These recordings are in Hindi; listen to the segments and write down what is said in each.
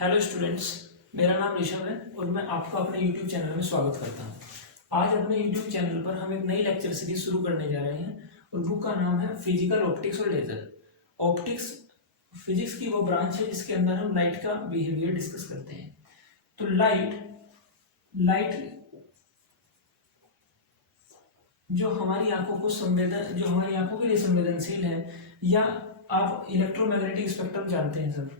हेलो स्टूडेंट्स, मेरा नाम ऋषभ है और मैं आपका अपने यूट्यूब चैनल में स्वागत करता हूं। आज अपने यूट्यूब चैनल पर हम एक नई लेक्चर सीरीज शुरू करने जा रहे हैं और बुक का नाम है फिजिकल ऑप्टिक्स और लेजर। ऑप्टिक्स फिजिक्स की वो ब्रांच है जिसके अंदर हम लाइट का बिहेवियर डिस्कस करते हैं। तो लाइट जो हमारी आंखों के लिए संवेदनशील है, या आप इलेक्ट्रोमैग्नेटिक स्पेक्ट्रम जानते हैं sir.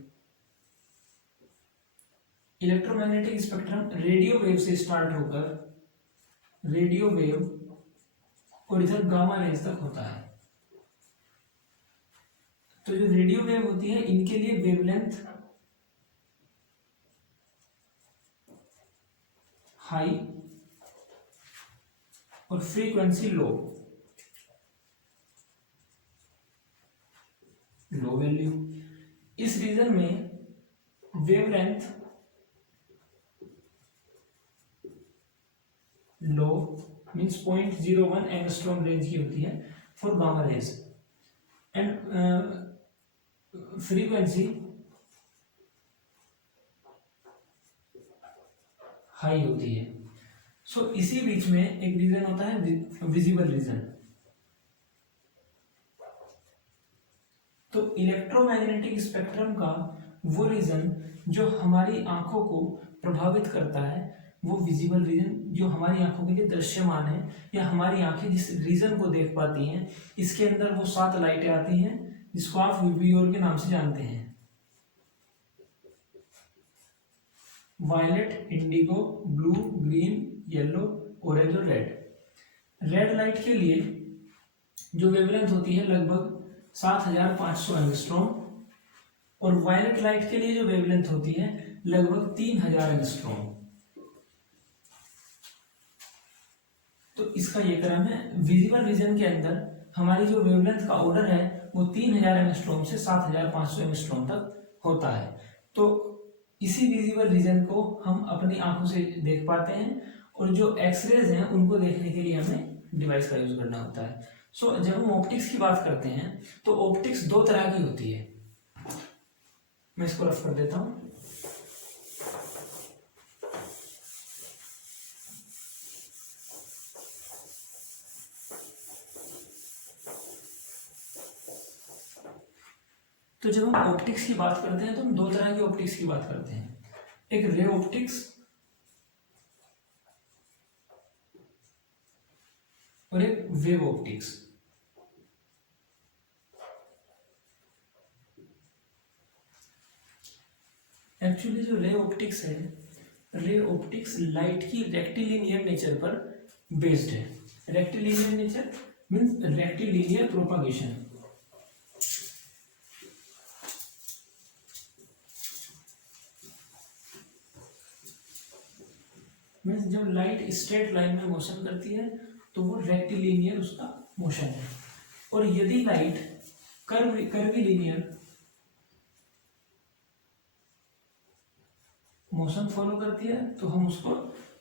Electromagnetic spectrum radio wave से स्टार्ट होकर रेडियो वेव और इधर गामा रेंज तक होता है। तो जो रेडियो वेव होती है इनके लिए वेवलेंथ हाई और फ्रीक्वेंसी लो वैल्यू। इस रीजन में वेवलेंथ लो मीन्स 0.01 एंगस्ट्रॉम रेंज की होती है for gamma rays, and frequency high होती है। सो इसी बीच में एक रीजन होता है विजिबल रीजन। तो इलेक्ट्रोमैग्नेटिक स्पेक्ट्रम का वो रीजन जो हमारी आंखों को प्रभावित करता है, वो विजिबल रीजन जो हमारी आंखों के लिए दृश्यमान है, या हमारी आंखें जिस रीजन को देख पाती हैं, इसके अंदर वो 7 लाइटें आती हैं जिसको आप यूवीओर के नाम से जानते हैं। Violet, indigo, blue, green, yellow, orange और रेड। रेड लाइट के लिए जो वेवलेंथ होती है लगभग 7500 एंगस्ट्रॉम, और वायलेट लाइट के लिए जो वेवलेंथ होती है लगभग 3000 एंगस्ट्रॉम। तो इसका ये क्रम है। विजिबल रीजन के अंदर हमारी जो वेवलेंथ का ऑर्डर है वो 3000 एंगस्ट्रॉम से 7500 एंगस्ट्रॉम तक होता है। तो इसी विजिबल रीजन को हम अपनी आंखों से देख पाते हैं, और जो एक्सरेज हैं उनको देखने के लिए हमें डिवाइस का यूज करना होता है। सो जब हम ऑप्टिक्स की बात करते हैं तो ऑप्टिक्स 2 तरह की होती है। मैं इसको रफ कर देता हूं। तो जब हम ऑप्टिक्स की बात करते हैं तो हम 2 तरह की ऑप्टिक्स की बात करते हैं, एक रे ऑप्टिक्स और एक वेव ऑप्टिक्स। एक्चुअली जो रे ऑप्टिक्स है, रे ऑप्टिक्स लाइट की रेक्टिलिनियर नेचर पर बेस्ड है। Rectilinear nature means rectilinear propagation. Means जब लाइट स्ट्रेट लाइन में मोशन करती है तो वो रेक्टिलिनियर उसका मोशन है, और यदि लाइट कर्वीलिनियर मोशन फॉलो करती है तो हम उसको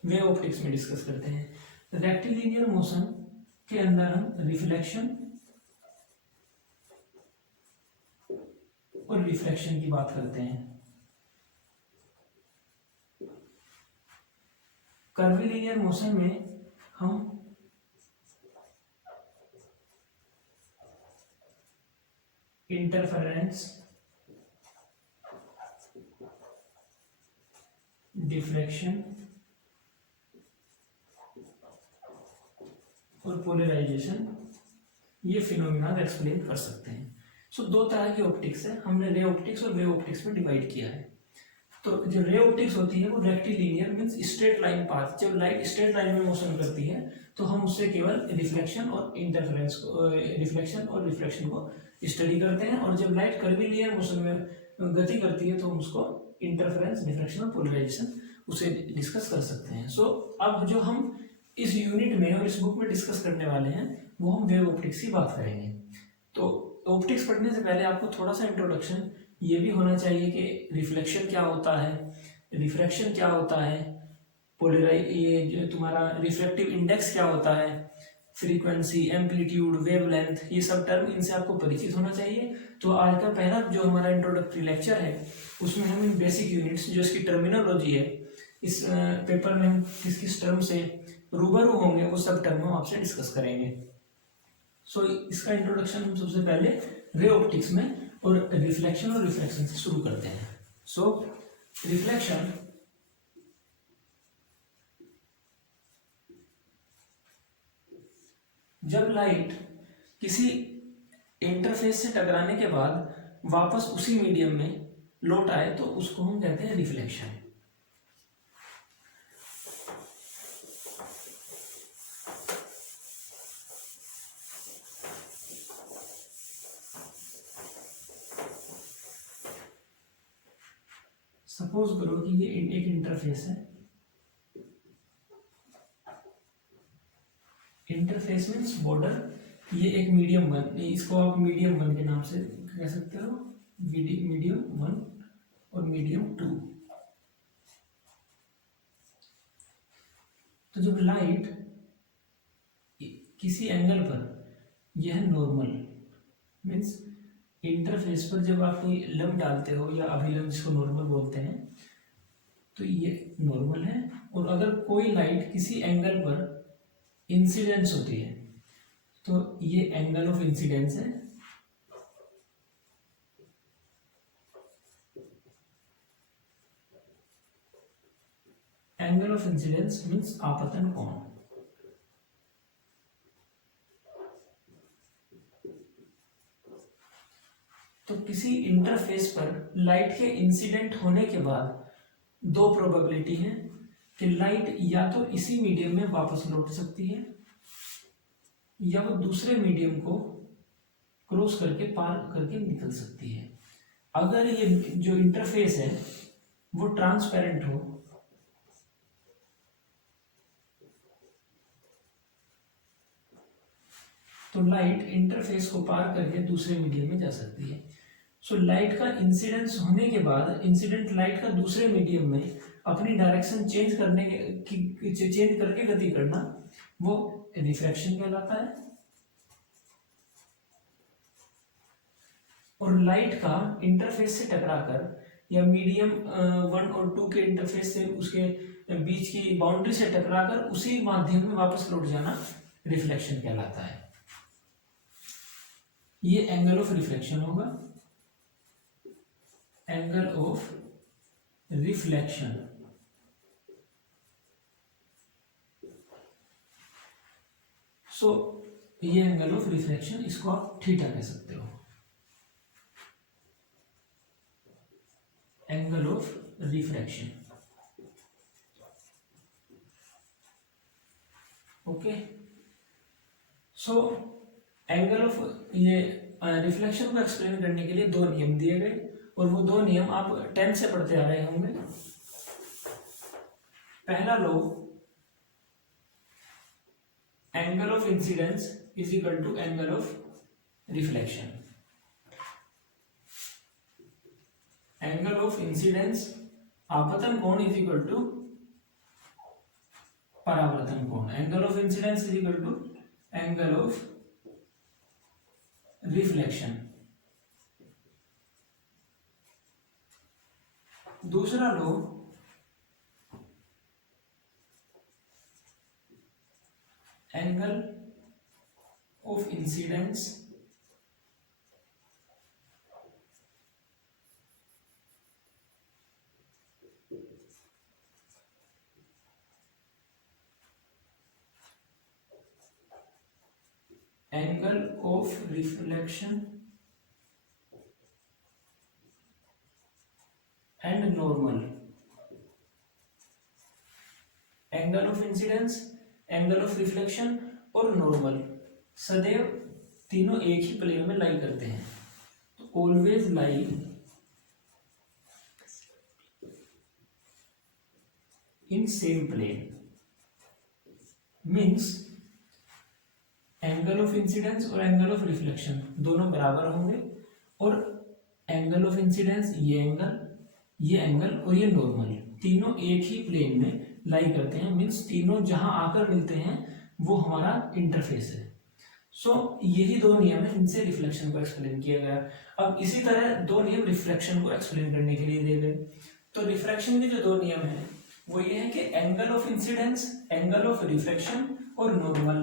वेव ऑप्टिक्स में डिस्कस करते हैं। रेक्टिलिनियर मोशन के अंदर हम रिफ्लेक्शन और रिफ्रैक्शन की बात करते हैं। कर्वीलिनियर मोशन में हम इंटरफेरेंस, डिफ्रैक्शन और पोलराइजेशन ये फिनोमिना एक्सप्लेन कर सकते हैं। सो 2 तरह की ऑप्टिक्स है, हमने रे ऑप्टिक्स और वेव ऑप्टिक्स में डिवाइड किया है। तो जो रे ऑप्टिक्स होती है वो rectilinear means straight line path. जब लाइट स्ट्रेट लाइन में मोशन करती है तो हम उससे केवल रिफ्लेक्शन और रिफ्लेक्शन को स्टडी करते हैं, और जब लाइट कर्वीलिनियर मोशन में गति करती है तो हम उसको इंटरफेरेंस, डिफ्रैक्शन और पोलराइजेशन उसे डिस्कस कर सकते हैं। सो अब जो हम इस यूनिट में और इस बुक में डिस्कस करने वाले हैं वो हम वेव ऑप्टिक्स की बात करेंगे। तो ऑप्टिक्स पढ़ने से पहले आपको थोड़ा सा इंट्रोडक्शन ये भी होना चाहिए कि रिफ्लेक्शन क्या होता है, रिफ्रैक्शन क्या होता है, ये जो तुम्हारा रिफ्रैक्टिव इंडेक्स क्या होता है, फ्रीक्वेंसी, एम्पलीट्यूड, वेवलेंथ, ये सब टर्म, इनसे आपको परिचित होना चाहिए। तो आज का पहला जो हमारा इंट्रोडक्टरी लेक्चर है उसमें हम इन बेसिक यूनिट्स, जो इसकी टर्मिनोलॉजी है, इस पेपर में हम किस किस टर्म से रूबरू होंगे वो सब टर्म हम आपसे डिस्कस करेंगे। सो इसका इंट्रोडक्शन हम सबसे पहले रे ऑप्टिक्स में और रिफ्लेक्शन और रिफ्रैक्शन से शुरू करते हैं। सो रिफ्लेक्शन, जब लाइट किसी इंटरफेस से टकराने के बाद वापस उसी मीडियम में लौट आए तो उसको हम कहते हैं रिफ्लेक्शन। सपोज करो कि ये एक इंटरफेस है। इंटरफेस मीन्स बॉर्डर, ये एक मीडियम वन, इसको आप मीडियम वन के नाम से कह सकते हो, मीडियम वन और मीडियम टू। तो जब लाइट किसी एंगल पर, यह नॉर्मल मीन्स इंटरफेस पर जब आप कोई लंब डालते हो या अभिलंब जिसको नॉर्मल बोलते हैं, तो ये नॉर्मल है। और अगर कोई लाइट किसी एंगल पर इंसिडेंस होती है तो ये एंगल ऑफ इंसिडेंस है। एंगल ऑफ इंसिडेंस मीन्स आपतन कोण। तो किसी इंटरफेस पर लाइट के इंसिडेंट होने के बाद दो प्रोबेबिलिटी है कि लाइट या तो इसी मीडियम में वापस लौट सकती है या वो दूसरे मीडियम को क्रॉस करके, पार करके निकल सकती है। अगर ये जो इंटरफेस है वो ट्रांसपेरेंट हो तो लाइट इंटरफेस को पार करके दूसरे मीडियम में जा सकती है। सो लाइट का इंसिडेंस होने के बाद इंसिडेंट लाइट का दूसरे मीडियम में अपनी डायरेक्शन चेंज करने की चेंज करके गति करना, वो रिफ्रैक्शन कहलाता है। और लाइट का इंटरफेस से टकराकर या मीडियम वन और टू के इंटरफेस से, उसके बीच की बाउंड्री से टकराकर उसी माध्यम में वापस लौट जाना रिफ्लेक्शन कहलाता है। ये एंगल ऑफ रिफ्लेक्शन होगा, एंगल ऑफ रिफ्लेक्शन। सो ये एंगल ऑफ रिफ्लेक्शन, इसको आप थीटा कह सकते हो, angle of refraction. Okay, so angle of ये रिफ्लेक्शन को एक्सप्लेन करने के लिए दो नियम दिए गए और वो दो नियम आप 10 से पढ़ते आ रहे होंगे। पहला law, angle of incidence is equal to angle of reflection. Angle of incidence, आपतन कोण, इज इक्वल टू परावर्तन कोण। Angle of incidence is equal to angle of reflection. दूसरा law, angle of incidence angle of reflection and normal. Angle of incidence, angle of reflection और नॉर्मल सदैव तीनों एक ही प्लेन में लाई करते हैं। तो always lie in same plane means angle of incidence और एंगल ऑफ रिफ्लेक्शन दोनों बराबर होंगे और एंगल ऑफ इंसिडेंस, ये एंगल और ये नॉर्मल, तीनों एक ही प्लेन में लाई करते हैं। मीन्स तीनों जहां आकर मिलते हैं वो हमारा इंटरफेस है। सो यही दो नियम है, इनसे रिफ्लेक्शन को एक्सप्लेन किया गया। अब इसी तरह दो नियम रिफ्लेक्शन को एक्सप्लेन करने के लिए दिए गए। तो रिफ्रैक्शन के जो दो नियम है वो ये है कि angle of incidence, angle of refraction और normal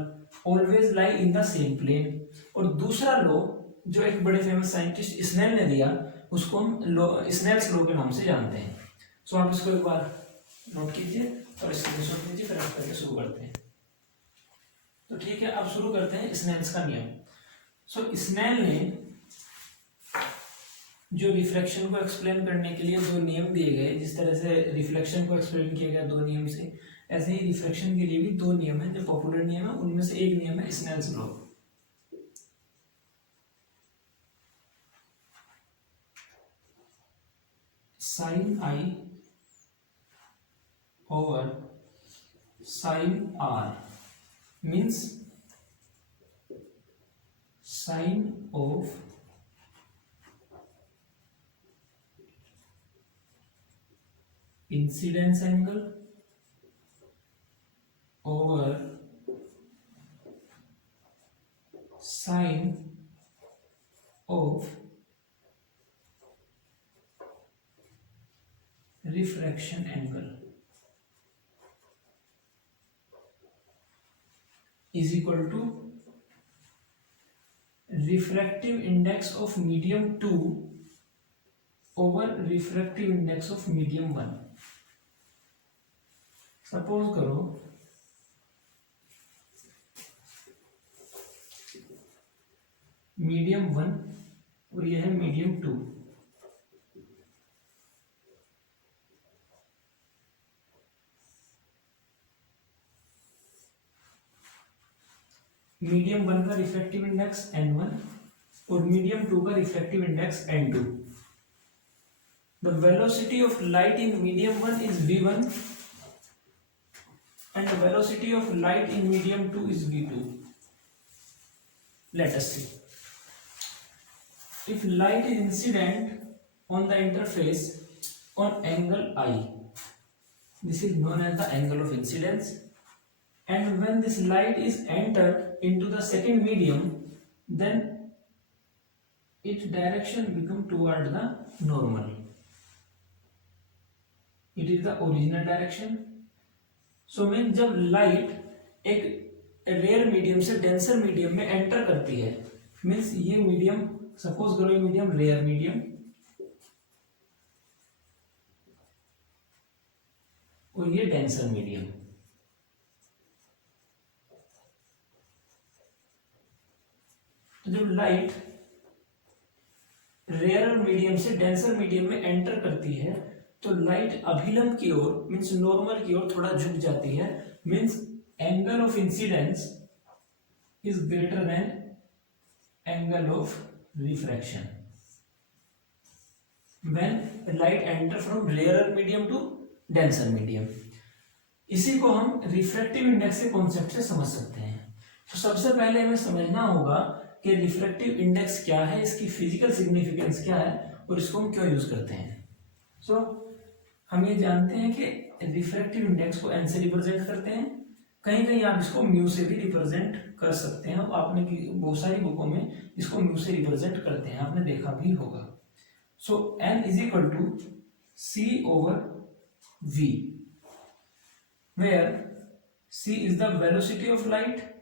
always lie in the same plane. और दूसरा लॉ जो एक बड़े फेमस साइंटिस्ट स्नेल ने दिया, उसको हम स्नेल्स लॉ के नाम से जानते हैं। सो आप इसको एक बार नोट कीजिए और स्क्रीनशॉट लीजिए, फिर आप करके शुरू करते हैं। तो ठीक है, अब शुरू करते हैं स्नेल्स का नियम। सो स्नेल ने जो रिफ्लेक्शन को एक्सप्लेन करने के लिए दो नियम दिए गए, जिस तरह से रिफ्लेक्शन को एक्सप्लेन किया गया दो नियम से, ऐसे ही रिफ्लेक्शन के लिए भी दो नियम है जो पॉपुलर नियम है। उनमें से एक नियम है Snell's law. Sine I over sine R means sine of incidence angle over sine of refraction angle is equal to refractive index of medium 2 over refractive index of medium 1। Suppose करो मीडियम 1 और यह है मीडियम 2। मीडियम 1 का रिफ्रैक्टिव इंडेक्स n1 और मीडियम 2 का refractive index n2। The velocity of light in medium 1 is v1 and the velocity of light in medium 2 is v2. Let us see. If light is incident on the interface on angle I, this is known as the angle of incidence, and when this light is entered into the second medium, then its direction become toward the normal. It is the original direction. So mean जब लाइट एक रेयर मीडियम से डेंसर मीडियम में एंटर करती है, मीन्स ये मीडियम, सपोज करो ये मीडियम रेयर मीडियम और ये डेंसर मीडियम। तो जब लाइट रेयर मीडियम से डेंसर मीडियम में एंटर करती है तो लाइट अभिलंब की ओर मीन्स नॉर्मल की ओर थोड़ा झुक जाती है, means angle of incidence is greater than angle of refraction when light enter from rare medium to denser medium. इसी को हम रिफ्रैक्टिव इंडेक्स के कॉन्सेप्ट से समझ सकते हैं। तो सबसे पहले हमें समझना होगा कि रिफ्रैक्टिव इंडेक्स क्या है, इसकी फिजिकल सिग्निफिकेंस क्या है और इसको हम क्यों यूज करते हैं। सो हम ये जानते हैं कि रिफ्रैक्टिव इंडेक्स को n से रिप्रेजेंट करते हैं, कहीं कहीं आप इसको म्यू से भी रिप्रेजेंट कर सकते हैं। आपने बहुत सारी बुकों में इसको म्यू से रिप्रेजेंट करते हैं, आपने देखा भी होगा। So n is equal to c over v, where c is the velocity of light,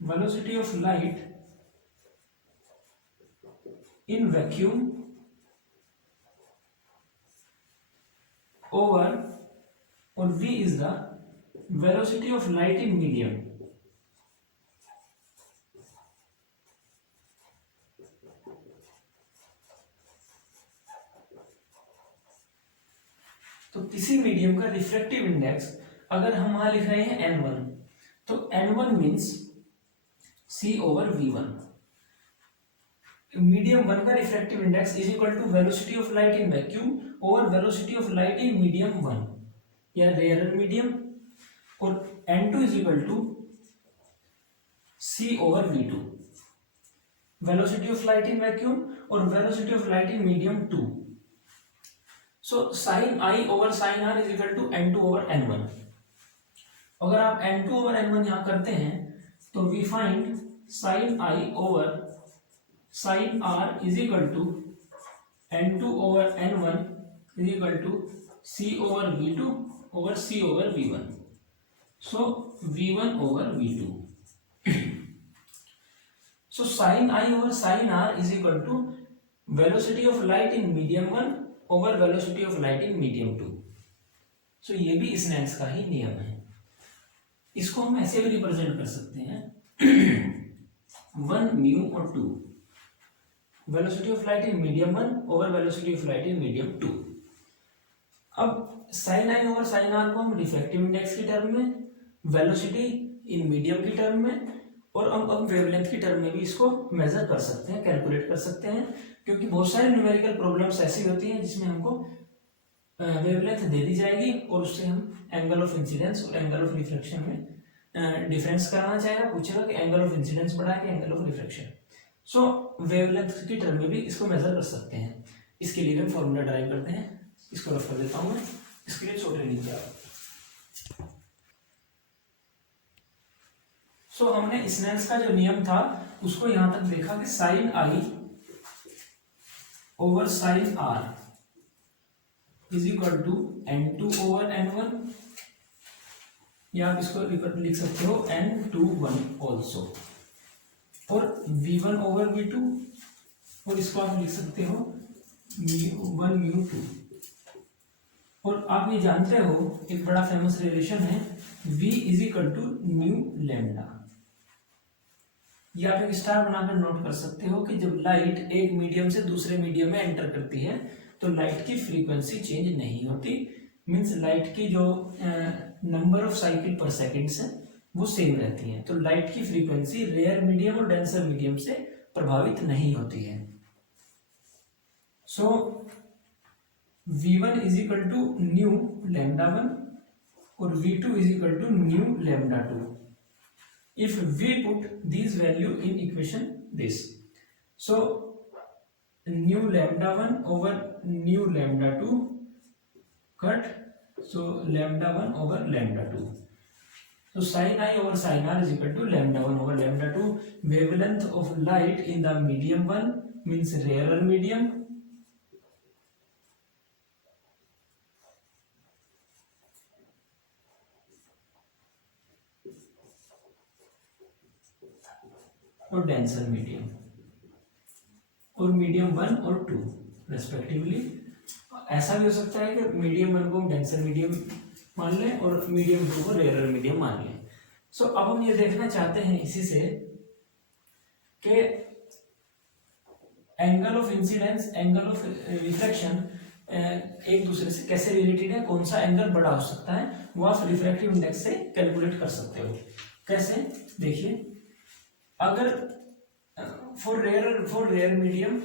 velocity of light in vacuum over, or v is the velocity of light in medium। तो किसी मीडियम का रिफ्रैक्टिव इंडेक्स अगर हम वहां लिख रहे हैं n1, तो n1 means c over v1। Medium 1 का refractive index is equal to velocity of light in vacuum over velocity of light in medium 1 या रेयर मीडियम, और n2 is equal to c over v2, velocity of light in vacuum और velocity of light in medium 2। So sine I over sine are is equal to n2 over n1। अगर आप n2 ओवर n1 यहाँ करते हैं तो we find sine I over sine are is equal to n2 over n1 is equal to c over v2 over c over v1। So v1 over v2। So sine I over sine are is equal to velocity of light in medium 1 over velocity of light in medium 2। So ये भी स्नेल्स का ही नियम है। इसको हम ऐसे भी रिप्रेजेंट कर सकते हैं 1 म्यू और 2, velocity of light in medium 1 over velocity of light in medium 2। अब साइन आई ओवर साइन आर को हम रिफ्रैक्टिव इंडेक्स की टर्म में, वेलोसिटी इन मीडियम की टर्म में और अब वेवलेंथ की टर्म में भी इसको मेजर कर सकते हैं, कैलकुलेट कर सकते हैं, क्योंकि बहुत सारी न्यूमेरिकल प्रॉब्लम्स ऐसी होती हैं जिसमें हमको वेवलेंथ दे दी जाएगी और उससे हम एंगल ऑफ इंसिडेंस और एंगल ऑफ रिफ्लेक्शन में डिफरेंस कराना चाहेगा, पूछेगा कि एंगल ऑफ इंसिडेंस बड़ा है कि angle of reflection. So wavelength की टर्म में भी इसको मेजर कर सकते हैं। इसके लिए हम फॉर्मूला ड्राइव करते हैं, इसको रख कर देता हूं मैं, इसके लिए छोटे नीचे। सो हमने स्नेल्स का जो नियम था उसको यहां तक देखा कि sine I over sine are is equal to n2 over n1, या आप इसको लिख सकते हो n21 ऑल्सो, और v1 ओवर v2, और इसको आप लिख सकते हो m1 mu2। और आप ये जानते हो एक बड़ा फेमस रिलेशन है v is equal to nu lambda. ये आप एक स्टार बनाकर नोट कर सकते हो कि जब लाइट एक मीडियम से दूसरे मीडियम में एंटर करती है तो लाइट की फ्रीक्वेंसी चेंज नहीं होती, मींस लाइट की जो number of cycle per seconds है वो सेम रहती है। तो लाइट की फ्रीक्वेंसी रेयर मीडियम और डेंसर मीडियम से प्रभावित नहीं होती है। So v1 is equal to nu lambda 1 और v2 is equal to nu lambda 2 if we put these value in equation this। so new lambda 1 over new lambda 2 cut, so lambda 1 over lambda 2, so sin I over sin R is equal to lambda 1 over lambda 2। wavelength of light in the medium 1 means rarer medium, और डेंसर मीडियम, और मीडियम 1 और 2 रेस्पेक्टिवली। ऐसा भी हो सकता है कि मीडियम 1 को डेंसर मीडियम मान लें और मीडियम 2 को रेयर मीडियम मान लें। सो अब हम ये देखना चाहते हैं इसी से कि angle of incidence, angle of reflection एक दूसरे से कैसे रिलेटेड है, कौन सा एंगल बड़ा हो सकता है, वो आप रिफ्रैक्टिव इंडेक्स से कैलकुलेट कर सकते हो। कैसे, देखिए, अगर for rare medium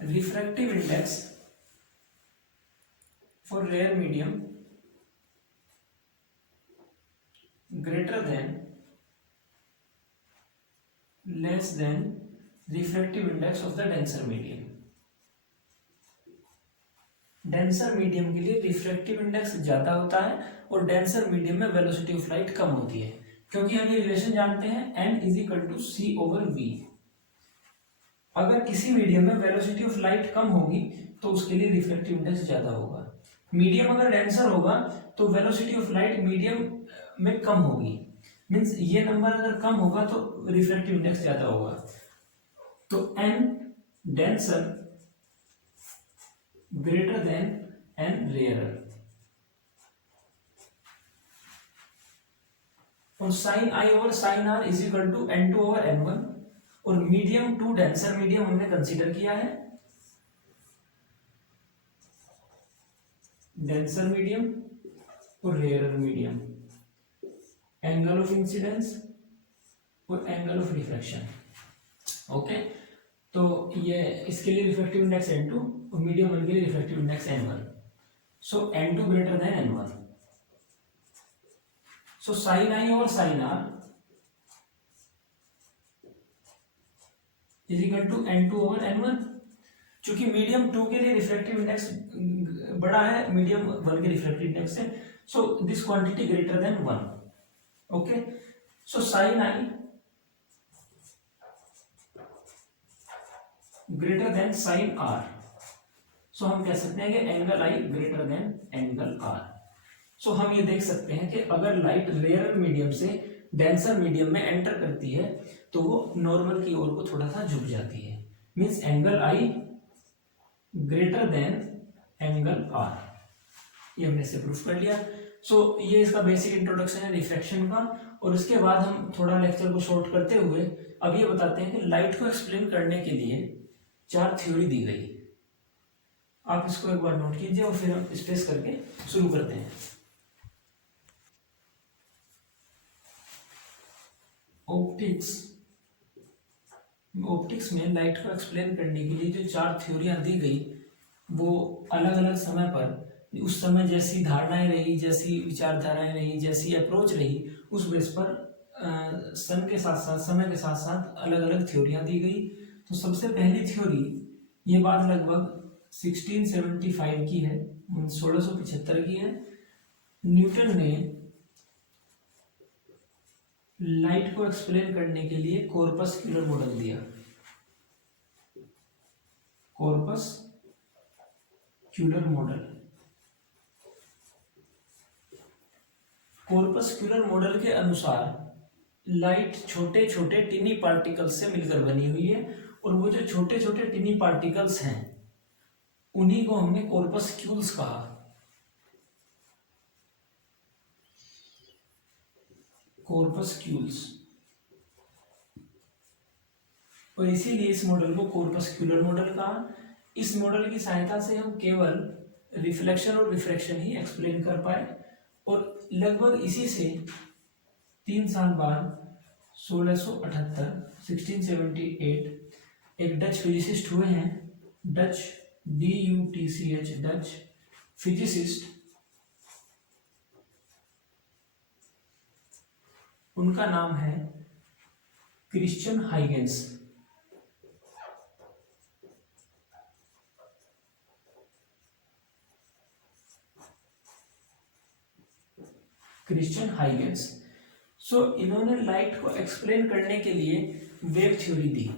refractive index for rare medium greater than less than refractive index of the denser medium। Denser medium के लिए रिफ्रैक्टिव इंडेक्स ज्यादा होता है और डेंसर मीडियम में वेलोसिटी ऑफ लाइट कम होती है, क्योंकि हम ये रिलेशन जानते हैं n is equal to C over V. अगर किसी मीडियम में वेलोसिटी ऑफ लाइट कम होगी तो उसके लिए रिफ्रैक्टिव इंडेक्स ज्यादा होगा। मीडियम अगर डेंसर होगा तो वेलोसिटी ऑफ लाइट मीडियम में कम होगी, मींस ये नंबर अगर कम होगा तो रिफ्रैक्टिव इंडेक्स ज्यादा होगा। तो n denser greater than n rarer, और sine I over sine are is equal to n2 over n1, और मीडियम टू डेंसर मीडियम हमने कंसीडर किया है, डेंसर मीडियम और rarer medium, angle of incidence और एंगल ऑफ रिफ्लेक्शन। ओके, तो ये इसके लिए रिफ्रैक्टिव इंडेक्स n2 और मीडियम 1 के लिए refractive index n1। So n2 greater than n1। So sine i और sine are is equal to n2 over n1। चूंकि मीडियम 2 के लिए रिफ्रैक्टिव इंडेक्स बड़ा है मीडियम 1 के रिफ्रैक्टिव इंडेक्स से, so this quantity greater than 1। Okay, so sine i greater than sine r, so हम कह सकते हैं कि एंगल आई greater than angle r. So हम ये देख सकते हैं कि अगर लाइट रेयर मीडियम से डेंसर मीडियम में एंटर करती है तो वो नॉर्मल की ओर को थोड़ा सा झुक जाती है, मींस एंगल आई ग्रेटर देन एंगल आर। ये हमने इसे प्रूफ कर लिया। सो ये इसका बेसिक इंट्रोडक्शन है रिफ्रैक्शन का। और उसके बाद हम थोड़ा लेक्चर को शॉर्ट करते हुए अब ये बताते हैं कि लाइट को एक्सप्लेन करने के लिए 4 थ्योरी दी गई। आप इसको एक बार नोट कीजिए और फिर हम स्पेस करके शुरू करते हैं। ऑप्टिक्स में लाइट को एक्सप्लेन करने के लिए जो 4 थ्योरियां दी गई वो अलग अलग समय पर उस समय जैसी धारणाएं रही, जैसी विचारधाराएं रही, जैसी अप्रोच रही, उस बेस पर सन के साथ साथ समय के साथ साथ अलग अलग थ्योरियां दी गई। तो सबसे पहली थ्योरी, ये बात लगभग 1675 की है, 1675 की है। न्यूटन ने लाइट को एक्सप्लेन करने के लिए कॉर्पस्क्यूलर मॉडल दिया। कॉर्पस्क्यूलर मॉडल, कॉर्पस्क्यूलर मॉडल के अनुसार लाइट छोटे छोटे टिनी पार्टिकल्स से मिलकर बनी हुई है और वो जो छोटे छोटे टिनी पार्टिकल्स हैं उन्हीं को हमने कॉर्पस्क्यूल्स कहा। कॉर्पस्क्यूल्स, और इसीलिए इस मॉडल को कॉर्पस्क्यूलर मॉडल कहा। इस मॉडल की सहायता से हम केवल रिफ्लेक्शन और रिफ्रैक्शन ही एक्सप्लेन कर पाए। और लगभग इसी से 3 साल बाद 1678 एक डच फिजिसिस्ट हुए हैं, डच DUTCH, डच फिजिसिस्ट, उनका नाम है Christian Huygens. Christian Huygens. So इन्होंने लाइट को एक्सप्लेन करने के लिए वेव थ्योरी दी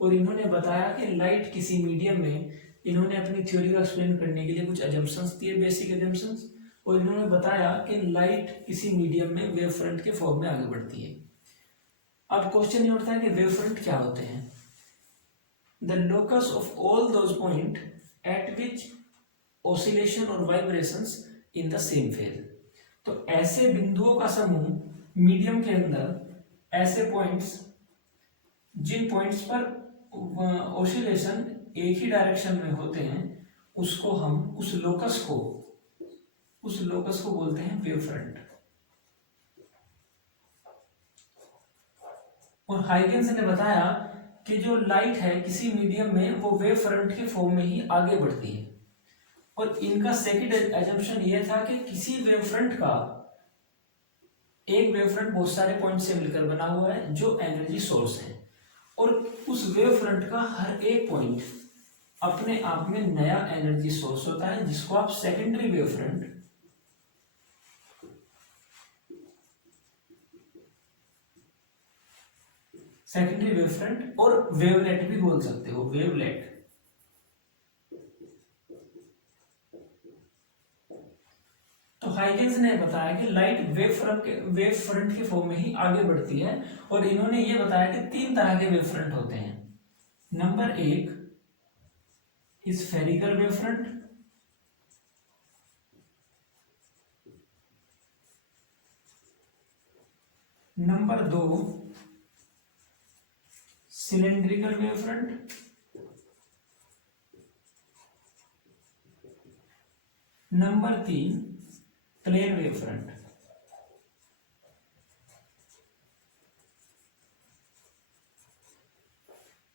और इन्होंने बताया कि लाइट किसी मीडियम में, इन्होंने अपनी थ्योरी को एक्सप्लेन करने के लिए कुछ अजम्पशंस दिए, बेसिक अजम्पशंस, और इन्होंने बताया कि लाइट किसी मीडियम में वेव फ्रंट के फॉर्म में आगे बढ़ती है। अब क्वेश्चन ये उठता है कि वेव फ्रंट क्या होते हैं? The locus of all those point at which oscillation और vibrations in the same phase. तो ऐसे बिंदुओं का समूह मीडियम के अंदर, ऐसे पॉइंट्स जिन पॉइंट्स पर ऑसिलेशन एक ही डायरेक्शन में होते हैं, उसको हम उस लोकस को बोलते हैं वेव फ्रंट। और हाइगेंस ने बताया कि जो लाइट है किसी मीडियम में वो वेव फ्रंट के फॉर्म में ही आगे बढ़ती है। और इनका सेकंड एजम्पशन यह था कि किसी वेव फ्रंट का, एक वेव फ्रंट बहुत सारे पॉइंट से मिलकर बना हुआ है जो एनर्जी सोर्स है, और उस वेव फ्रंट का हर एक पॉइंट अपने आप में नया एनर्जी सोर्स होता है, जिसको आप सेकेंडरी वेव फ्रंट, और वेवलेट भी बोल सकते हो, वेवलेट। तो हाइगेंस ने बताया कि लाइट वेव फ्रंट के फॉर्म में ही आगे बढ़ती है, और इन्होंने ये बताया कि 3 तरह के वेव फ्रंट होते हैं। Number 1 spherical wave front, number 2 cylindrical wave front, number 3 plane wave front.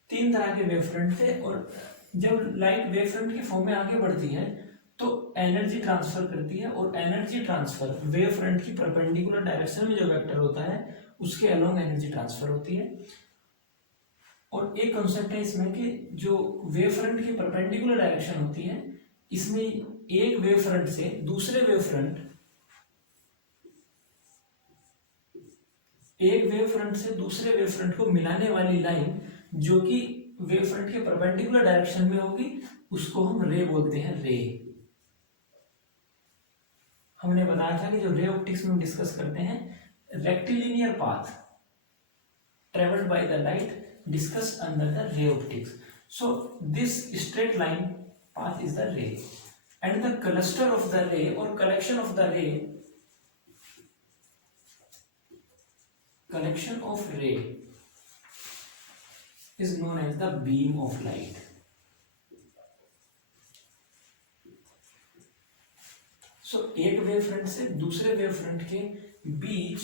तीन तरह के वेव फ्रंट थे, और जब लाइट वेव फ्रंट के फॉर्म में आगे बढ़ती है तो एनर्जी ट्रांसफर करती है, और एनर्जी ट्रांसफर वेव फ्रंट की परपेंडिकुलर डायरेक्शन में जो वेक्टर होता है उसके अलोंग एनर्जी ट्रांसफर होती है। और एक कॉन्सेप्ट है इसमें कि जो वेव फ्रंट की परपेंडिकुलर डायरेक्शन होती है, इसमें एक वेव फ्रंट से दूसरे वेव फ्रंट एक वेव फ्रंट से दूसरे वेव फ्रंट को मिलाने वाली लाइन जो कि वेव फ्रंट के परपेंडिकुलर डायरेक्शन में होगी, उसको हम रे बोलते हैं, रे। हमने बताया था कि जो रे ऑप्टिक्स में हम डिस्कस करते हैं, rectilinear path traveled by the light discussed under the ray optics. So this straight line path is the ray, and the cluster of the ray or collection of ray is known as the beam of light. So एक वेव फ्रंट से दूसरे वेव फ्रंट के बीच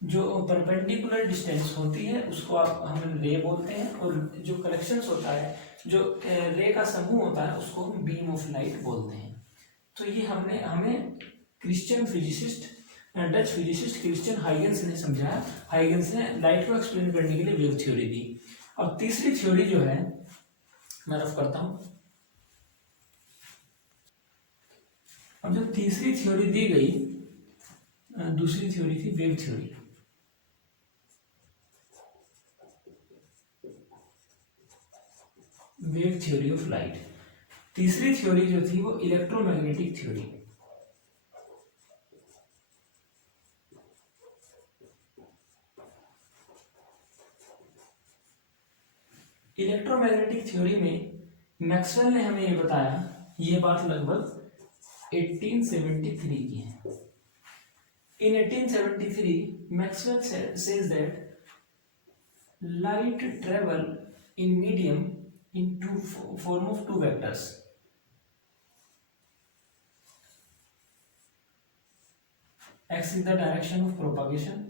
जो परपेंडिकुलर डिस्टेंस होती है उसको हम रे बोलते हैं, और जो कलेक्शंस होता है, जो रे का समूह होता है, उसको हम बीम ऑफ लाइट बोलते हैं। तो ये हमें Christian physicist, Dutch physicist Christian Huygens ने समझाया। हाइगेंस ने लाइट को एक्सप्लेन करने के लिए वेव थ्योरी दी। और तीसरी थ्योरी जो है, मैं रफ करता हूँ। अब जो तीसरी थ्योरी दी गई, दूसरी थ्योरी थी wave theory. Wave theory of light. तीसरी थ्योरी जो थी वो इलेक्ट्रोमैग्नेटिक थ्योरी। इलेक्ट्रोमैग्नेटिक थ्योरी में मैक्सवेल ने हमें ये बताया, ये बात लगभग 1873 की है। In 1873, Maxwell says that light travel in medium in form of two vectors. X is the direction of propagation.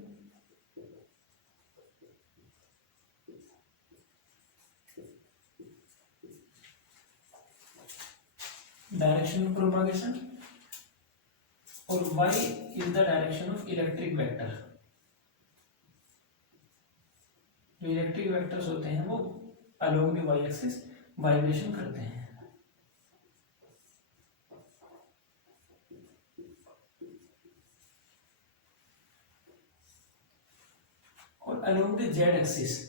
और y is the direction of electric vector. जो इलेक्ट्रिक वेक्टर्स होते हैं वो along the y axis vibration करते हैं। और along the z axis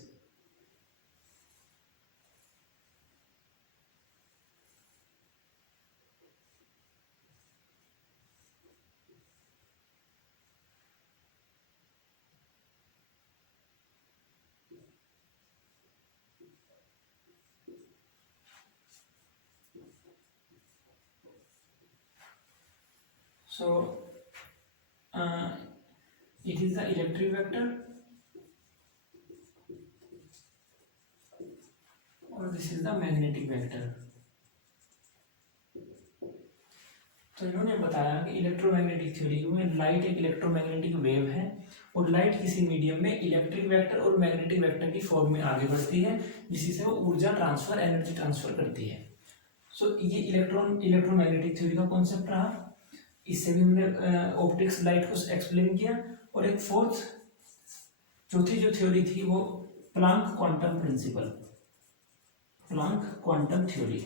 So it is the electric vector, और this is the magnetic vector. तो इन्होंने बताया कि इलेक्ट्रोमैग्नेटिक थ्योरी में लाइट एक इलेक्ट्रोमैग्नेटिक वेव है, और लाइट किसी मीडियम में इलेक्ट्रिक वेक्टर और मैग्नेटिक वेक्टर की फॉर्म में आगे बढ़ती है, जिससे से वो ऊर्जा ट्रांसफर, एनर्जी ट्रांसफर करती है। सो ये इलेक्ट्रोमैग्नेटिक थ्योरी का कॉन्सेप्ट रहा। इससे भी हमने ऑप्टिक्स लाइट को एक्सप्लेन किया। और एक चौथी जो थ्योरी थी वो Planck quantum principle, Planck quantum theory.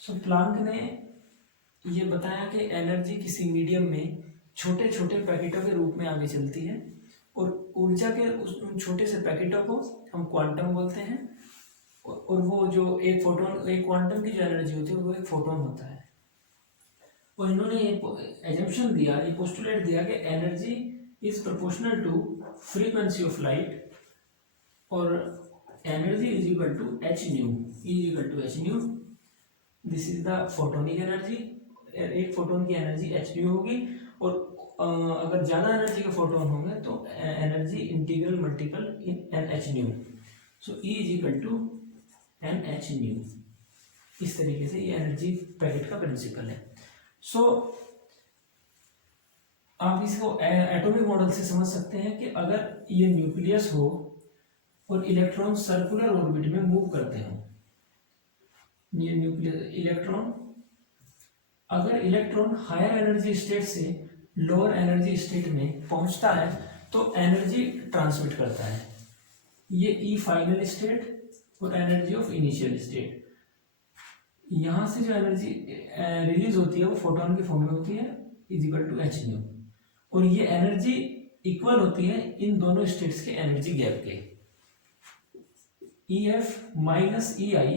So Planck ने ये बताया कि एनर्जी किसी मीडियम में छोटे छोटे पैकेटों के रूप में आगे चलती है, और ऊर्जा के उन छोटे से पैकेटों को हम क्वांटम बोलते हैं। और वो जो एक फोटोन, एक क्वांटम की जो एनर्जी होती है वो एक फोटोन होता है। और इन्होंने ये एजम्पशन दिया, ये पोस्टुलेट दिया कि energy is proportional to frequency of light, और energy is equal to h nu. This is the photonic energy. एक फोटोन की एनर्जी एच न्यू होगी, और अगर ज़्यादा एनर्जी के फोटोन होंगे तो energy integral multiple in n h nu. So E is equal to n h nu. इस तरीके से ये एनर्जी पैकेट का प्रिंसिपल है। सो आप इसको एटॉमिक मॉडल से समझ सकते हैं कि अगर ये न्यूक्लियस हो और इलेक्ट्रॉन सर्कुलर ऑर्बिट में मूव करते हो, ये न्यूक्लियस इलेक्ट्रॉन, अगर इलेक्ट्रॉन हायर एनर्जी स्टेट से लोअर एनर्जी स्टेट में पहुंचता है तो एनर्जी ट्रांसमिट करता है। ये ई फाइनल स्टेट और एनर्जी ऑफ इनिशियल स्टेट, यहां से जो एनर्जी रिलीज होती है वो फोटोन के फॉर्म में होती है इजिकल टू एच न्यू, और ये एनर्जी इक्वल होती है इन दोनों स्टेट्स के एनर्जी गैप के। E F minus E I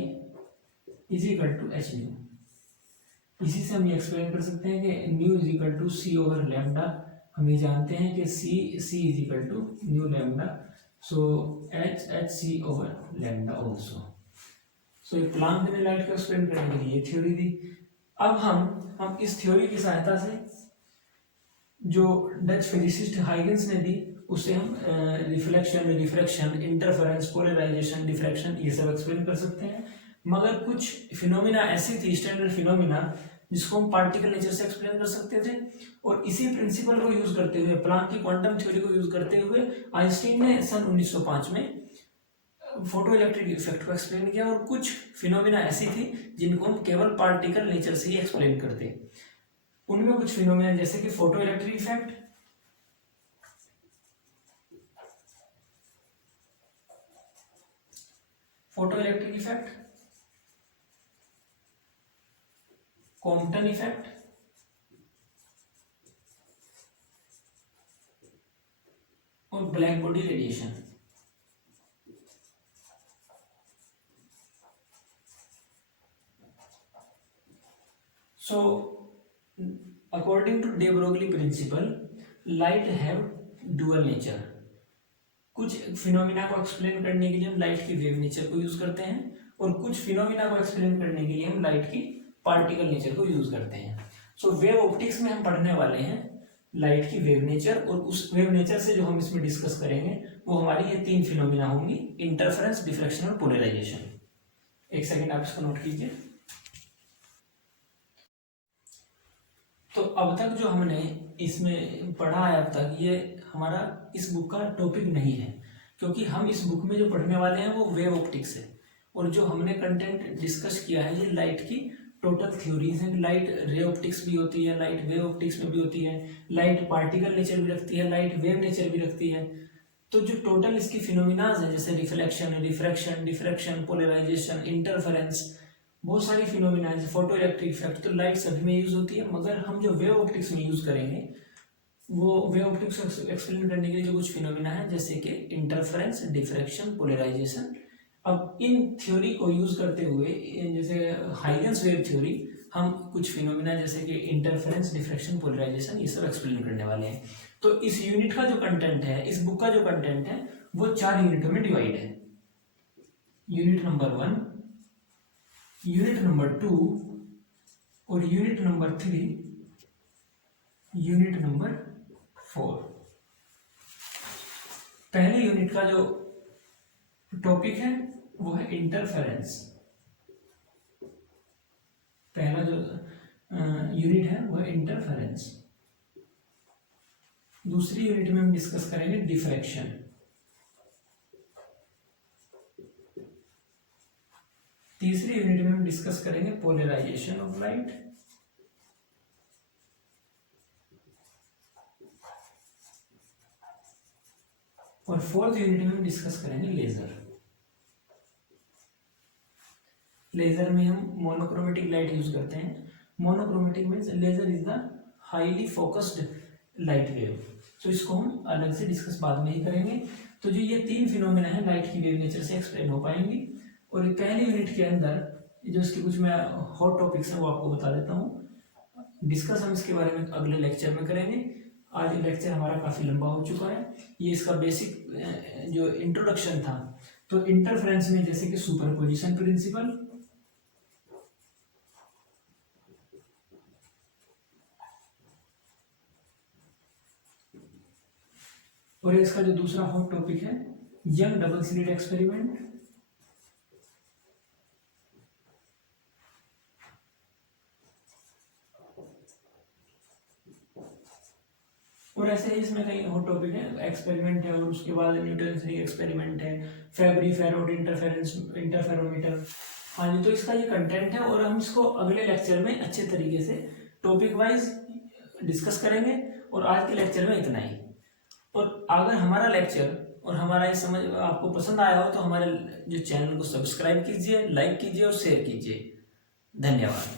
is equal to h nu. इसी से हम ये एक्सप्लेन कर सकते हैं कि nu is equal to C over lambda. हम ये जानते हैं कि c is equal to nu lambda, so h c over lambda also. So ये प्लांक ने लाइट को एक्सप्लेन करने के लिए थ्योरी दी। अब हम इस थ्योरी की सहायता से जो डच फिजिसिस्ट हाइगन्स ने दी उससे हम reflection, refraction, interference, polarisation, diffraction ये सब एक्सप्लेन कर सकते हैं। मगर कुछ फिनोमिना ऐसी थी, स्टैंडर्ड फिनोमिना, जिसको हम पार्टिकल नेचर से एक्सप्लेन कर सकते थे, और इसी प्रिंसिपल को यूज करते हुए, प्लांक की क्वांटम थ्योरी को यूज करते हुए आइंस्टीन ने सन 1905 में फोटो इलेक्ट्रिक इफेक्ट को एक्सप्लेन किया। और कुछ फिनोमिना ऐसी थी जिनको हम केवल पार्टिकल नेचर से ही एक्सप्लेन करते। उनमें कुछ फिनोमिना जैसे कि photo electric effect, Compton effect और black body radiation. So, according to de Broglie principle, light have dual nature। कुछ फिनोमिना को एक्सप्लेन करने के लिए हम लाइट की वेव नेचर को यूज करते हैं, और कुछ फिनोमिना को एक्सप्लेन करने के लिए हम लाइट की पार्टिकल नेचर को यूज करते हैं। सो वेव ऑप्टिक्स में हम पढ़ने वाले हैं लाइट की वेव नेचर, और उस वेव नेचर से जो हम इसमें डिस्कस करेंगे वो हमारी ये तीन फिनोमिना होंगी, इंटरफेरेंस, डिफ्रैक्शन और पोलराइजेशन। एक सेकेंड आप इसको नोट कीजिए। तो अब तक जो हमने इसमें पढ़ा है, अब तक ये हमारा इस बुक का टॉपिक नहीं है, क्योंकि हम इस बुक में जो पढ़ने वाले हैं वो वेव ऑप्टिक्स है, और जो हमने कंटेंट डिस्कस किया है ये लाइट की टोटल थ्योरीज है। लाइट रे ऑप्टिक्स भी होती है, लाइट वेव ऑप्टिक्स में भी होती है, लाइट पार्टिकल नेचर भी रखती है, लाइट वेव नेचर भी रखती है। तो जो टोटल इसकी फिनोमिनाज है, जैसे reflection, refraction, diffraction, polarisation, interference, बहुत सारी फिनोमिना है, फोटो इलेक्ट्रिक इफेक्ट, तो लाइट सभी में यूज होती है। मगर हम जो वेव ऑप्टिक्स में यूज करेंगे वो वेव ऑप्टिक्स एक्सप्लेन करने के लिए जो कुछ फिनोमिना है, जैसे कि इंटरफेरेंस, डिफ्रैक्शन, पोलराइजेशन। अब इन थ्योरी को यूज करते हुए, जैसे हाइगन्स वेव थ्योरी, हम कुछ फिनोमिना जैसे कि इंटरफेरेंस, डिफ्रैक्शन, पोलराइजेशन ये सब एक्सप्लेन करने वाले हैं। तो इस यूनिट का जो कंटेंट है, इस बुक का जो कंटेंट है वो 4 यूनिटों में डिवाइड है। यूनिट नंबर 1, यूनिट नंबर 2 और यूनिट नंबर 3, यूनिट नंबर 4। पहले यूनिट का जो टॉपिक है वो है इंटरफेरेंस। पहला जो यूनिट है वो है इंटरफेरेंस। दूसरी यूनिट में हम डिस्कस करेंगे डिफ्रैक्शन। तीसरी यूनिट में हम डिस्कस करेंगे पोलराइजेशन ऑफ लाइट। और फोर्थ यूनिट में हम डिस्कस करेंगे लेजर। लेजर में हम मोनोक्रोमेटिक लाइट यूज करते हैं। Monochromatic means laser is the highly focused light wave. तो इसको हम अलग से डिस्कस बाद में ही करेंगे। तो जो ये 3 फिनोमेना है लाइट की वेव नेचर से एक्सप्लेन हो पाएंगी। और पहले यूनिट के अंदर जो इसके कुछ मैं हॉट टॉपिक्स हैं वो आपको बता देता हूँ। डिस्कस हम इसके बारे में अगले लेक्चर में करेंगे। आज लेक्चर हमारा काफ़ी लंबा हो चुका है। ये इसका बेसिक जो इंट्रोडक्शन था। तो इंटरफेरेंस में जैसे कि सुपरपोजिशन प्रिंसिपल, और इसका जो दूसरा हॉट टॉपिक है यंग डबल स्लिट एक्सपेरिमेंट, और ऐसे ही इसमें कई हॉट टॉपिक है, एक्सपेरिमेंट है, और उसके बाद न्यूटन्स रिंग एक्सपेरिमेंट है, फेबरी फेरोड इंटरफेरोमीटर। हाँ जी, तो इसका ये कंटेंट है, और हम इसको अगले लेक्चर में अच्छे तरीके से टॉपिक वाइज डिस्कस करेंगे। और आज के लेक्चर में इतना ही। और अगर हमारा लेक्चर और हमारा ये समझ आपको पसंद आया हो तो हमारे जो चैनल को सब्सक्राइब कीजिए, लाइक कीजिए और शेयर कीजिए। धन्यवाद।